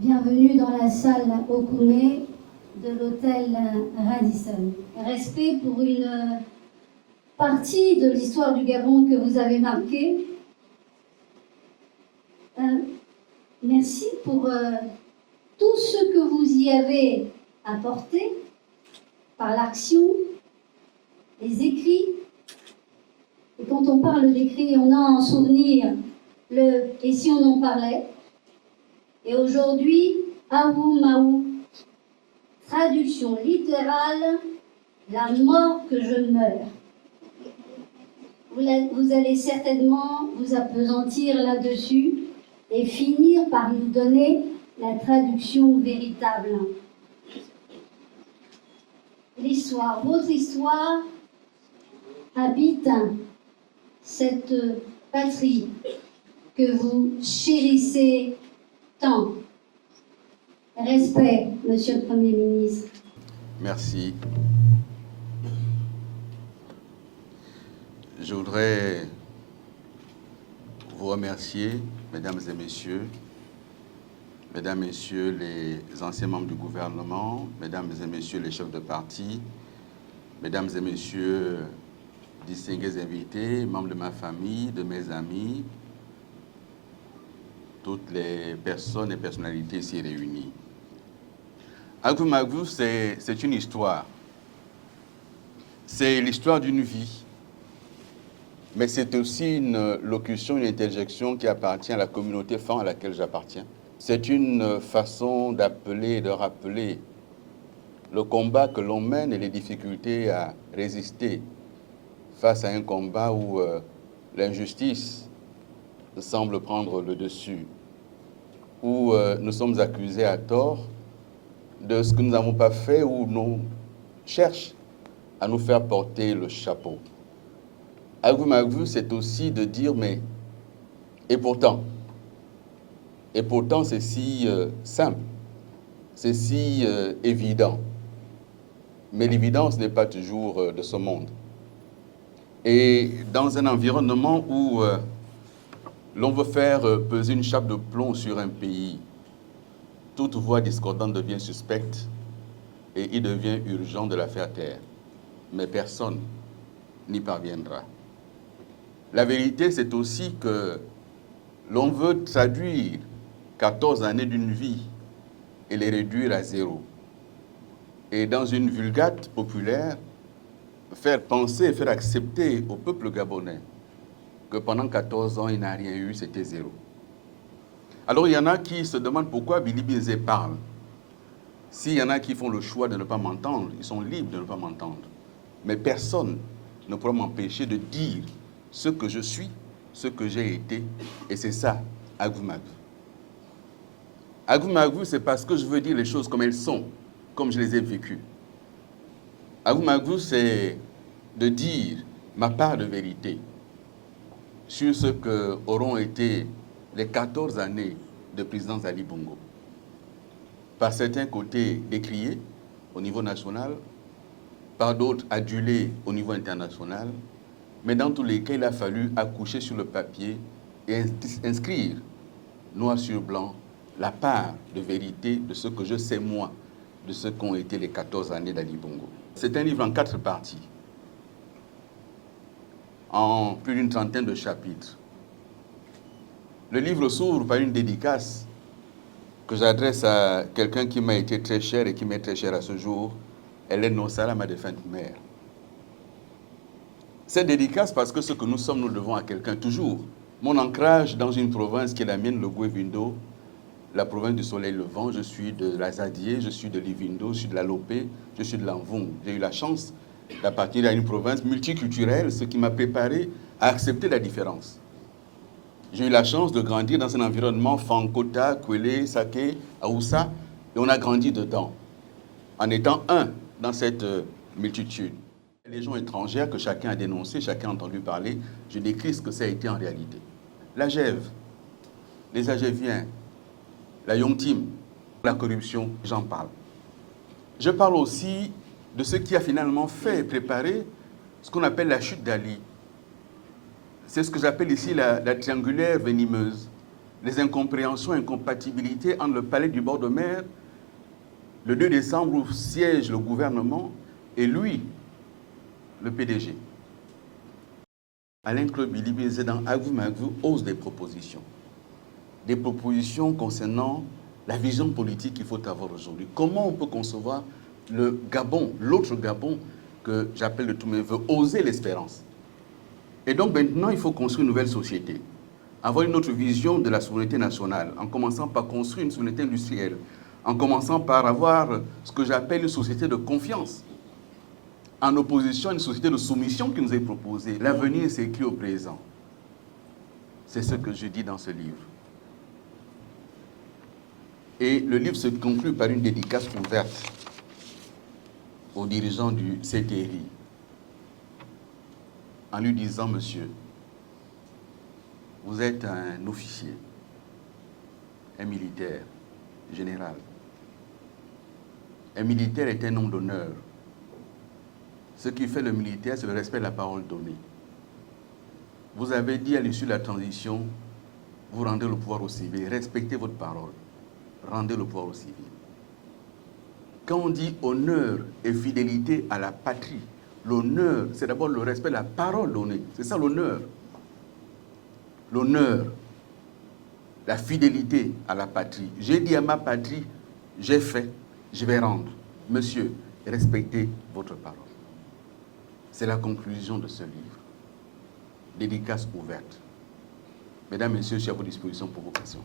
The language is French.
Bienvenue dans la salle Okume de l'hôtel Radisson. Respect pour une partie de l'histoire du Gabon que vous avez marquée. Merci pour tout ce que vous y avez apporté par l'action, les écrits. Et quand on parle d'écrits, on a en souvenir le « et si on en parlait ». Et aujourd'hui, Awu Maou, traduction littérale, la mort que je meurs. Vous allez certainement vous appesantir là-dessus et finir par nous donner la traduction véritable. L'histoire, votre histoire habite cette patrie que vous chérissez tant. Respect, Monsieur le Premier ministre. Merci. Je voudrais vous remercier, mesdames et messieurs, les anciens membres du gouvernement, mesdames et messieurs les chefs de parti, mesdames et messieurs distingués invités, membres de ma famille, de mes amis, toutes les personnes et personnalités ici réunies. Agu Magu, c'est une histoire. C'est l'histoire d'une vie. Mais c'est aussi une locution, une interjection qui appartient à la communauté femme à laquelle j'appartiens. C'est une façon d'appeler et de rappeler le combat que l'on mène et les difficultés à résister face à un combat où l'injustice semble prendre le dessus, où nous sommes accusés à tort de ce que nous n'avons pas fait, où l'on cherche à nous faire porter le chapeau. Agu Magu, c'est aussi de dire, mais, et pourtant c'est si simple, c'est si évident. Mais l'évidence n'est pas toujours de ce monde. Et dans un environnement où l'on veut faire peser une chape de plomb sur un pays, toute voix discordante devient suspecte et il devient urgent de la faire taire. Mais personne n'y parviendra. La vérité, c'est aussi que l'on veut traduire 14 années d'une vie et les réduire à zéro. Et dans une vulgate populaire, faire penser et faire accepter au peuple gabonais que pendant 14 ans, il n'a rien eu, c'était zéro. Alors il y en a qui se demandent pourquoi Billy Bizet parle. S'il y en a qui font le choix de ne pas m'entendre, ils sont libres de ne pas m'entendre. Mais personne ne pourra m'empêcher de dire ce que je suis, ce que j'ai été, et c'est ça, Agu Magu. Agu Magu, c'est parce que je veux dire les choses comme elles sont, comme je les ai vécues. Agu Magu, c'est de dire ma part de vérité sur ce que auront été les 14 années de présidence d'Ali Bongo. Par certains côtés décriés au niveau national, par d'autres adulés au niveau international, mais dans tous les cas, il a fallu accoucher sur le papier et inscrire noir sur blanc la part de vérité de ce que je sais moi, de ce qu'ont été les 14 années d'Ali Bongo. C'est un livre en 4 parties, en plus d'une trentaine de chapitres. Le livre s'ouvre par une dédicace que j'adresse à quelqu'un qui m'a été très cher et qui m'est très cher à ce jour, Hélène Nosala, ma défunte mère. Cette dédicace parce que ce que nous sommes, nous le devons à quelqu'un toujours. Mon ancrage dans une province qui est la mienne, le Goué-Vindo, la province du soleil levant, je suis de la Zadie, je suis de Livindo, je suis de la Lopé, je suis de l'Anvon. J'ai eu la chance d'appartenir à une province multiculturelle, ce qui m'a préparé à accepter la différence. J'ai eu la chance de grandir dans un environnement Fankota, Kwele, Sake, Aoussa, et on a grandi dedans, en étant un dans cette multitude. Les gens étrangères que chacun a dénoncé, chacun a entendu parler, je décris ce que ça a été en réalité. La Gève, les Agéviens, la Yontim, la corruption, j'en parle. Je parle aussi de ce qui a finalement fait et préparé ce qu'on appelle la chute d'Ali. C'est ce que j'appelle ici la triangulaire venimeuse. les incompréhensions, incompatibilités entre le palais du bord de mer, le 2 décembre où siège le gouvernement, et lui, le PDG. Alain-Claude Bilibi dans Agvou ose des propositions. Des propositions concernant la vision politique qu'il faut avoir aujourd'hui. Comment on peut concevoir le Gabon, l'autre Gabon que j'appelle de tous mes voeux, oser l'espérance. Et donc maintenant, il faut construire une nouvelle société, avoir une autre vision de la souveraineté nationale, en commençant par construire une souveraineté industrielle, en commençant par avoir ce que j'appelle une société de confiance, en opposition à une société de soumission qui nous est proposée. L'avenir s'écrit au présent. C'est ce que je dis dans ce livre. Et le livre se conclut par une dédicace ouverte aux dirigeants du CTRI, en lui disant, monsieur, vous êtes un officier, un militaire général. Un militaire est un homme d'honneur. Ce qui fait le militaire, c'est le respect de la parole donnée. Vous avez dit à l'issue de la transition, vous rendez le pouvoir au civil. Respectez votre parole. Rendez le pouvoir au civil. Quand on dit honneur et fidélité à la patrie, l'honneur, c'est d'abord le respect de la parole donnée. C'est ça l'honneur. L'honneur, la fidélité à la patrie. J'ai dit à ma patrie, j'ai fait, je vais rendre. Monsieur, respectez votre parole. C'est la conclusion de ce livre. Dédicace ouverte. Mesdames, Messieurs, je suis à vos dispositions pour vos questions.